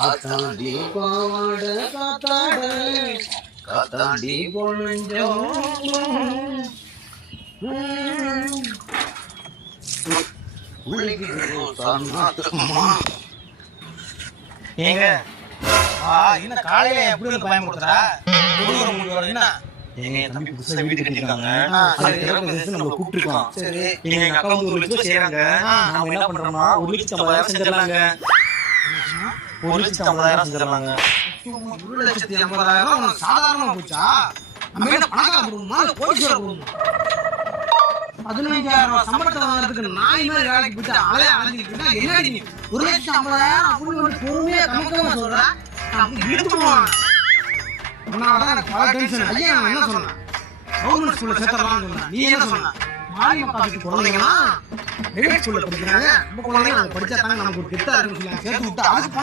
ஆத்தாண்டி பாவாட காத்தாட காத்தாண்டி பொழுஞ்சோம் ஏங்க என்ன காலையில எப்படி வந்து பயன்படுத்துறா என்ன எங்க என் தம்பி புதுசா வீடு கட்டிருக்காங்க நம்ம கூப்பிட்டுருக்கோம். சரி நீங்க எங்க அக்கா வந்து 1 லட்சம் செய்யறாங்க. நாம என்ன பண்றோம்னா 1,50,000 செஞ்சிடலாங்க. 1,50,000 செஞ்சிடலாங்க. 1,50,000 சாதாரணமா போச்சா? நம்ம என்ன பணக்கார குடும்பமா கோடீஸ்வர குடும்பம்? 15,000 சம்பளத்தை வாங்குறதுக்கு நாய் மாதிரி வேலைக்கு போயிட்டு அலைஞ்சிட்டு இருந்தா என்னடி நீ 1,50,000 அப்படின்னு பொறுமையா கணக்கமா சொல்ற? எடுத்துருவான். அதனாலதான் எனக்கு பல டென்ஷன். ஐயா நான் என்ன சொன்னேன், கவர்மெண்ட் ஸ்கூல்ல சேர்த்தலாம்னு சொன்னேன். நீ என்ன சொன்ன, மாறி மக்களுக்கு குழந்தைங்கன்னா பிரைவேட் ஸ்கூல்ல படிக்கிறாங்க, நம்ம குழந்தைங்க படிச்சா தாங்க நமக்கு ஒரு கெட்ட அறிவு சேர்த்து விட்டு அதுக்கு